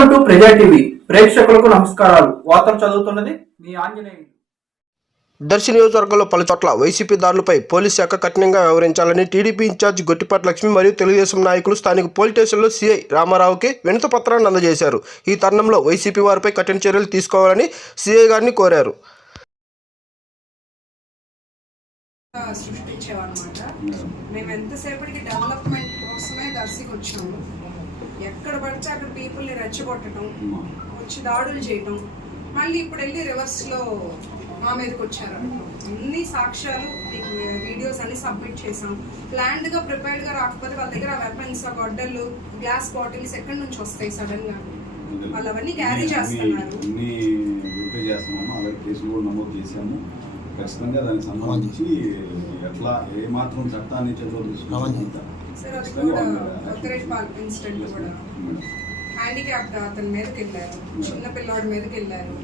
Welcome to ప్రజా TV ప్రేక్షకులకు నమస్కారాలు. వార్తలు చదువుతున్నది మీ ఆంజనేయులు. దర్శి నియోజకవర్గంలో పలు చోట్ల వైసీపీ దారులపై పోలీస్ శాఖ కఠినంగా వ్యవహరించాలని టీడీపీ ఇన్ఛార్జ్ గొట్టిపాటి లక్ష్మి మరియు తెలుగుదేశం నాయకులు స్థానిక పోలీస్ స్టేషన్లో సీఐ రామారావుకి వినతి పత్రాన్ని అందజేశారు. ఈ తరుణంలో వైసీపీ వారిపై కఠిన చర్యలు తీసుకోవాలని సీఐ గారిని కోరారు. సృష్టించామన్నమాట మేము ఎంతసేపటికి డెవలప్మెంట్ కోసమే దర్శికి వచ్చాము ఎక్కడ పడితే అక్కడ పీపుల్ని రెచ్చగొట్టడం వచ్చి దాడులు చేయటం మళ్ళీ ఇప్పుడు వెళ్ళి రివర్స్లో మా మీదకి వచ్చారు అన్ని సాక్ష్యాలు మీకు వీడియోస్ అన్ని సబ్మిట్ చేసాం ప్లాన్డ్గా ప్రిపేర్డ్గా రాకపోతే వాళ్ళ దగ్గర వెపన్స్ గొడ్డలు గ్లాస్ బాటిల్స్ ఎక్కడి నుంచి వస్తాయి సడన్గా వాళ్ళు అవన్నీ క్యారీ చేస్తున్నారు. అన్ని వెరిఫై చేస్తున్నాము. అలాగే కేసులు కూడా నమోదు చేశాము. ఖచ్చితంగా దానికి సంబంధించి ఎట్లా ఏ మాత్రం చట్టాన్ని చేతిలో తీసుకుంటాం సార్ అది కూడా కొత్తరేట్ పార్క్ ఇన్సిడెంట్ కూడా. హ్యాండిక్యాప్డ్ అతని మీదకి వెళ్ళారు చిన్న పిల్లాడి మీదకి వెళ్ళారు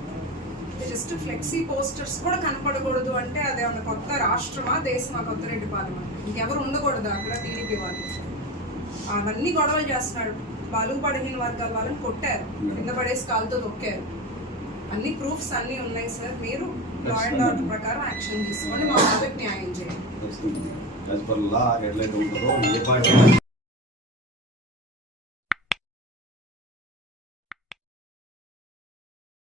జస్ట్ ఫ్లెక్సీ పోస్టర్స్ కూడా కనపడకూడదు అంటే అది ఏమన్నా కొత్త రాష్ట్రమా దేశమా కొత్తరెడ్డి పాలన ఇంకెవరు ఉండకూడదు అక్కడ టీడీపీ వాళ్ళు. అవన్నీ గొడవలు చేస్తున్నాడు. బలుగు పడిన వర్గాల వాళ్ళని కొట్టారు. కింద పడేసి కాలుతో తొక్కారు. అన్ని ప్రూఫ్స్ అన్నీ ఉన్నాయి సార్. మీరు లా అండ్ ఆర్డర్ ప్రకారం యాక్షన్ తీసుకోండి. మా వాళ్ళకి న్యాయం చేయండి. ఖచ్చితంగా యాజ్ పర్ లా